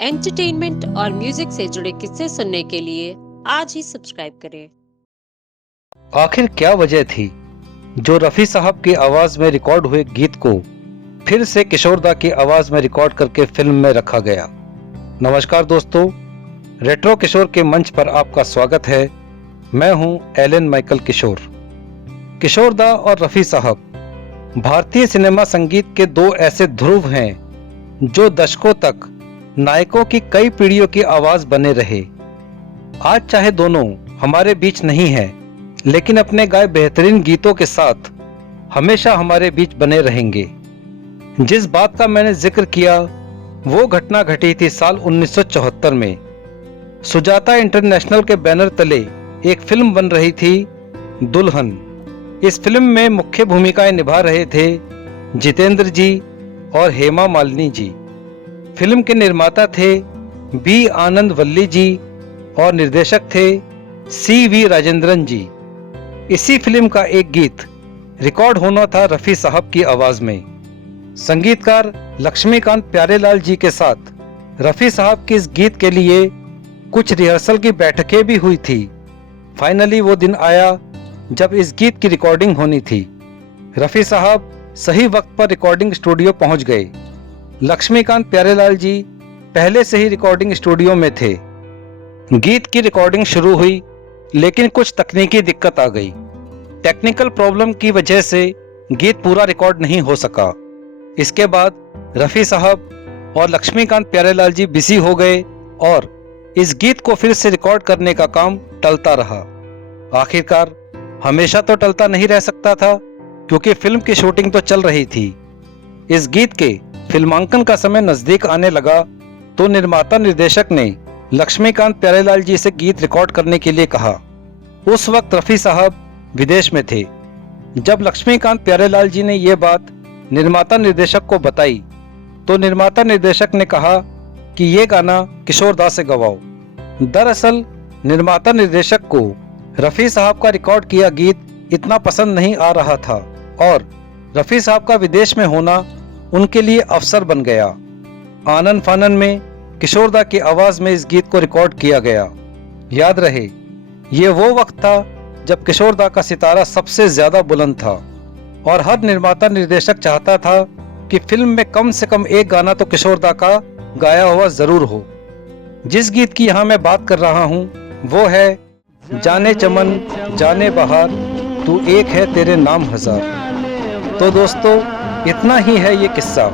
Entertainment और music से जुड़े किस्से सुनने के लिए आज ही सब्सक्राइब करें। आखिर क्या वजह थी जो रफ़ी साहब की आवाज में रिकॉर्ड हुए गीत को फिर से किशोरदा की आवाज में रिकॉर्ड करके फिल्म में रखा गया। नमस्कार दोस्तों, रेट्रो किशोर के मंच पर आपका स्वागत है। मैं हूं एलन माइकल किशोर। किशोरदा और रफ़ी साहब भारतीय सिनेमा संगीत के दो ऐसे ध्रुव हैं जो दशकों तक नायकों की कई पीढ़ियों की आवाज बने रहे। आज चाहे दोनों हमारे बीच नहीं हैं, लेकिन अपने गाए बेहतरीन गीतों के साथ हमेशा हमारे बीच बने रहेंगे। जिस बात का मैंने जिक्र किया वो घटना घटी थी साल 1974 में। सुजाता इंटरनेशनल के बैनर तले एक फिल्म बन रही थी, दुल्हन। इस फिल्म में मुख्य भूमिकाएं निभा रहे थे जितेंद्र जी और हेमा मालिनी जी। फिल्म के निर्माता थे बी आनंद वल्ली जी और निर्देशक थे CV राजेंद्रन जी। इसी फिल्म का एक गीत रिकॉर्ड होना था रफ़ी साहब की आवाज में। संगीतकार लक्ष्मीकांत प्यारेलाल जी के साथ रफ़ी साहब के इस गीत के लिए कुछ रिहर्सल की बैठकें भी हुई थी। फाइनली वो दिन आया जब इस गीत की रिकॉर्डिंग होनी थी। रफ़ी साहब सही वक्त पर रिकॉर्डिंग स्टूडियो पहुंच गए। लक्ष्मीकांत प्यारेलाल जी पहले से ही रिकॉर्डिंग स्टूडियो में थे। गीत की रिकॉर्डिंग शुरू हुई, लेकिन कुछ तकनीकी दिक्कत आ गई। टेक्निकल प्रॉब्लम की वजह से गीत पूरा रिकॉर्ड नहीं हो सका। इसके बाद रफ़ी साहब और लक्ष्मीकांत प्यारेलाल जी बिजी हो गए और इस गीत को फिर से रिकॉर्ड करने का काम टलता रहा। आखिरकार हमेशा तो टलता नहीं रह सकता था, क्योंकि फिल्म की शूटिंग तो चल रही थी। इस गीत के फिल्मांकन का समय नजदीक आने लगा तो निर्माता निर्देशक ने लक्ष्मीकांत प्यारेलाल जी से गीत रिकॉर्ड करने के लिए कहा। उस वक्त रफ़ी साहब विदेश में थे। जब लक्ष्मीकांत प्यारेलाल जी ने यह बात निर्माता निर्देशक को बताई तो निर्माता निर्देशक ने कहा कि ये गाना किशोरदा से गवाओ। दरअसल निर्माता निर्देशक को रफ़ी साहब का रिकॉर्ड किया गीत इतना पसंद नहीं आ रहा था और रफ़ी साहब का विदेश में होना उनके लिए अवसर बन गया। आनन फानन में किशोरदा की आवाज में इस गीत को रिकॉर्ड किया गया। याद रहे, ये वो वक्त था जब किशोरदा का सितारा सबसे ज्यादा बुलंद था और हर निर्माता निर्देशक चाहता था कि फिल्म में कम से कम एक गाना तो किशोरदा का गाया हुआ जरूर हो। जिस गीत की यहाँ मैं बात कर रहा हूँ वो है जाने चमन जाने बहार, तू एक है तेरे नाम हजार। तो दोस्तों, इतना ही है ये किस्सा।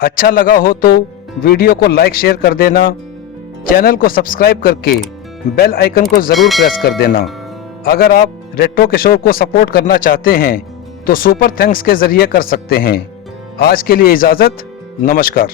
अच्छा लगा हो तो वीडियो को लाइक शेयर कर देना। चैनल को सब्सक्राइब करके बेल आइकन को जरूर प्रेस कर देना। अगर आप रेट्रो किशोर को सपोर्ट करना चाहते हैं तो सुपर थैंक्स के जरिए कर सकते हैं। आज के लिए इजाजत, नमस्कार।